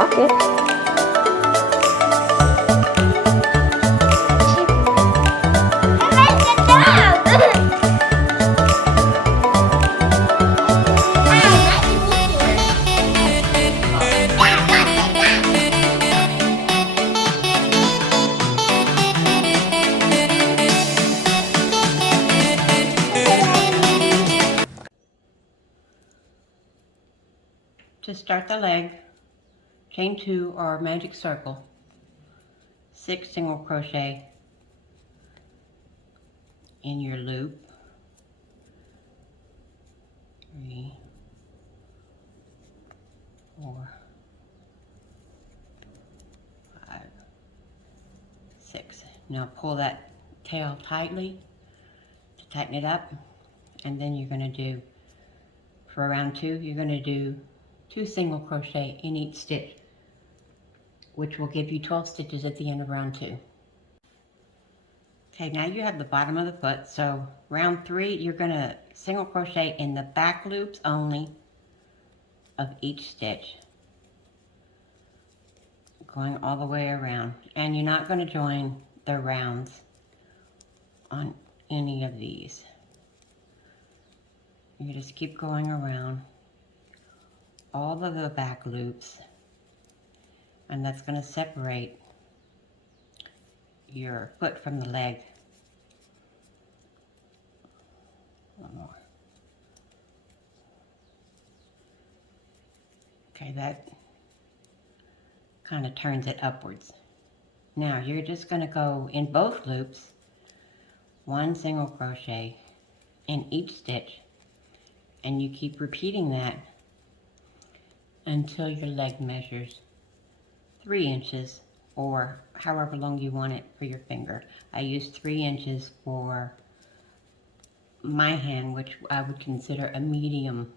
walk it. To start the leg, chain 2 or magic circle, 6 single crochet in your loop, 3, 4, 5, 6. Now pull that tail tightly to tighten it up, and then you're going to do, for round 2, you're going to do 2 single crochet in each stitch, which will give you 12 stitches at the end of round 2. Okay, now you have the bottom of the foot, so round 3 you're going to single crochet in the back loops only of each stitch, going all the way around, and you're not going to join the rounds on any of these. You just keep going around all of the back loops, and that's going to separate your foot from the leg. One more. Okay, that kind of turns it upwards. Now you're just going to go in both loops 1 single crochet in each stitch, and you keep repeating that until your leg measures 3 inches, or however long you want it for your finger. I use 3 inches for my hand, which I would consider a medium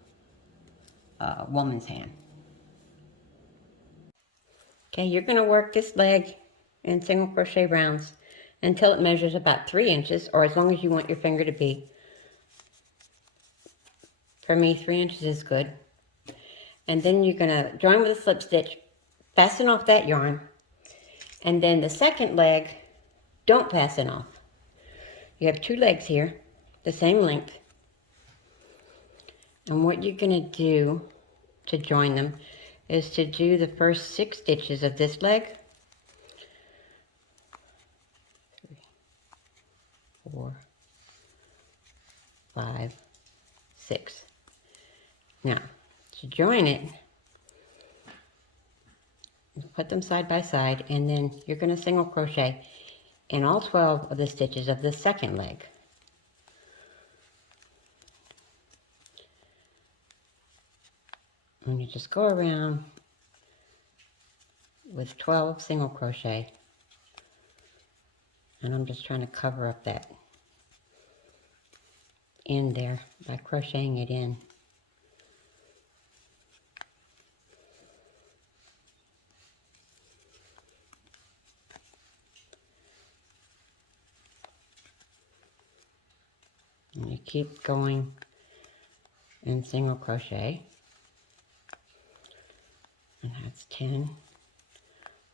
woman's hand. Okay, you're going to work this leg in single crochet rounds until it measures about 3 inches, or as long as you want your finger to be. For me, 3 inches is good. And then you're going to join with a slip stitch, fasten off that yarn, and then the second leg, don't fasten off. You have 2 legs here, the same length, and what you're going to do to join them is to do the first 6 stitches of this leg, 3, 4, 5, 6. Now, to join it, put them side by side, and then you're going to single crochet in all 12 of the stitches of the second leg. And you just go around with 12 single crochet, and I'm just trying to cover up that end there by crocheting it in. And you keep going in single crochet, and that's 10,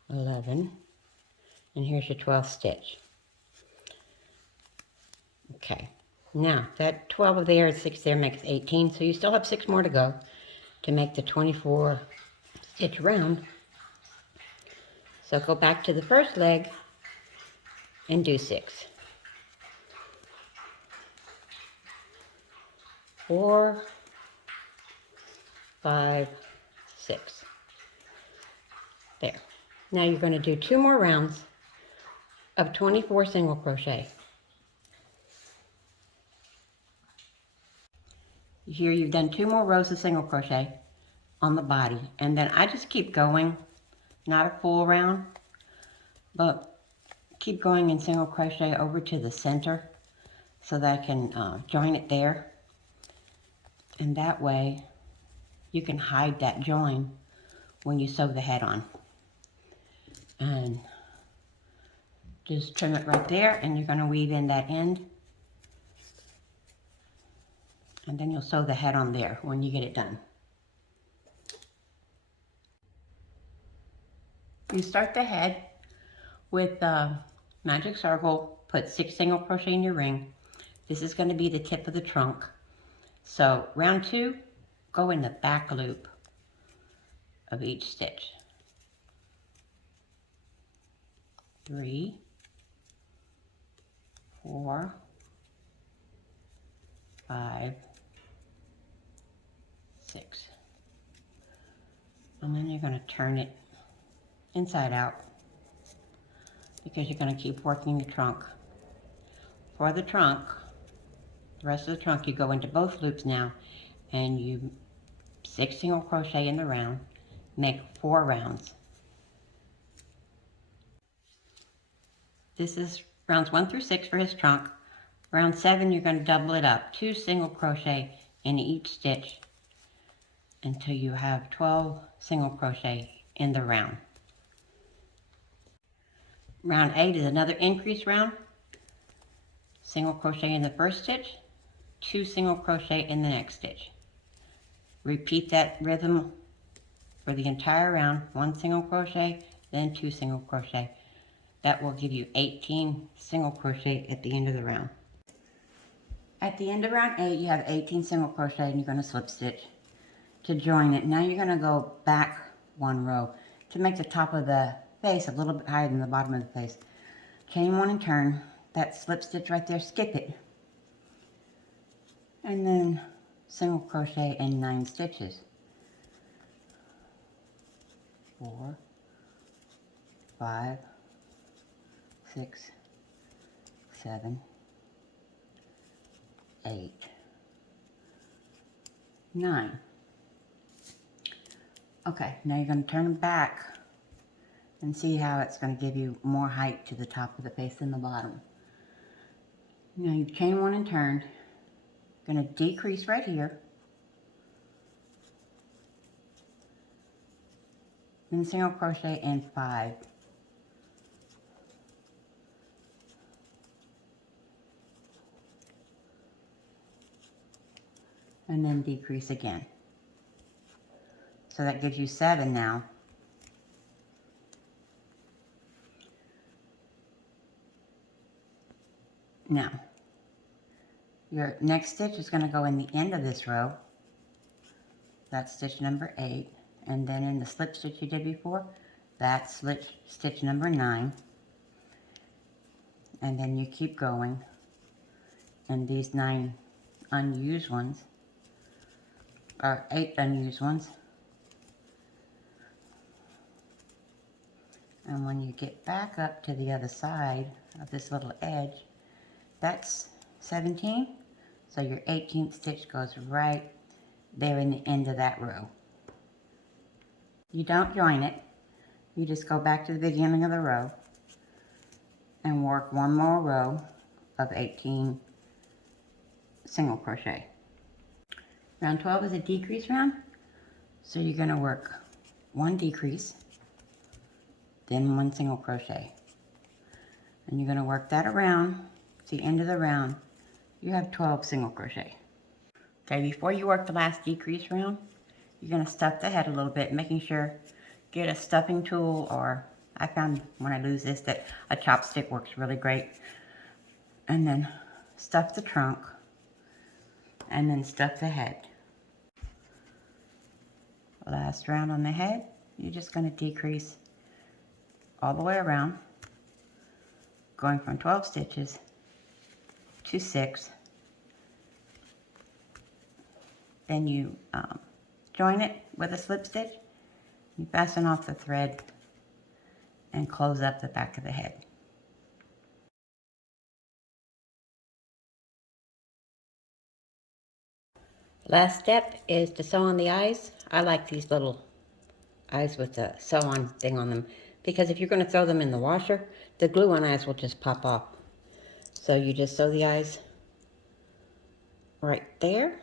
11, and here's your 12th stitch. Okay, now that 12 there and 6 there makes 18, so you still have 6 more to go to make the 24 stitch round. So go back to the first leg and do 6. 4, 5, 6. There. Now you're going to do 2 more rounds of 24 single crochet. Here you've done 2 more rows of single crochet on the body, and then I just keep going, not a full round, but keep going in single crochet over to the center so that I can join it there. And that way you can hide that join when you sew the head on. And just trim it right there, and you're going to weave in that end. And then you'll sew the head on there when you get it done. You start the head with a magic circle, put 6 single crochet in your ring. This is going to be the tip of the trunk. So round 2, go in the back loop of each stitch. 3, 4, 5, 6. And then you're going to turn it inside out because you're going to keep working the trunk. For the trunk, the rest of the trunk, you go into both loops now and you 6 single crochet in the round, make 4 rounds. This is rounds 1 through 6 for his trunk. Round 7, you're going to double it up, 2 single crochet in each stitch until you have 12 single crochet in the round. Round 8 is another increase round. Single crochet in the first stitch, 2 single crochet in the next stitch. Repeat that rhythm for the entire round, 1 single crochet, then 2 single crochet. That will give you 18 single crochet at the end of the round. At the end of round 8, you have 18 single crochet and you're going to slip stitch to join it. Now you're going to go back 1 row to make the top of the face a little bit higher than the bottom of the face. Chain 1 and turn. That slip stitch right there, skip it. And then single crochet in 9 stitches. 4, 5, 6, 7, 8, 9. Okay, now you're going to turn them back and see how it's going to give you more height to the top of the face than the bottom. Now you chain 1 and turn. Going to decrease right here. Then single crochet in 5. And then decrease again. So that gives you 7 now. Now, your next stitch is going to go in the end of this row. That's stitch number 8. And then in the slip stitch you did before, that's stitch number 9. And then you keep going. And these 9 unused ones, or 8 unused ones. And when you get back up to the other side of this little edge, that's 17. So your 18th stitch goes right there in the end of that row. You don't join it. You just go back to the beginning of the row and work 1 more row of 18 single crochet. Round 12 is a decrease round. So you're going to work 1 decrease, then 1 single crochet. And you're going to work that around. To the end of the round, you have 12 single crochet. Okay, before you work the last decrease round, you're going to stuff the head a little bit, making sure, get a stuffing tool, or I found when I lose this that a chopstick works really great. And then stuff the trunk, and then stuff the head. Last round on the head, you're just going to decrease all the way around, going from 12 stitches to 6. Then you join it with a slip stitch. You fasten off the thread and close up the back of the head. Last step is to sew on the eyes. I like these little eyes with the sew on thing on them, because if you're going to throw them in the washer, the glue on eyes will just pop off. So you just sew the eyes right there.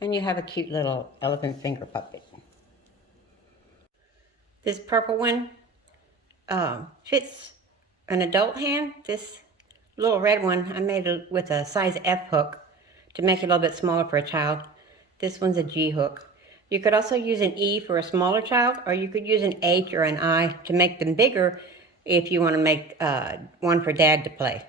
And you have a cute little elephant finger puppet. This purple one fits an adult hand. This little red one I made with a size F hook to make it a little bit smaller for a child. This one's a G hook. You could also use an E for a smaller child, or you could use an H or an I to make them bigger if you want to make one for Dad to play.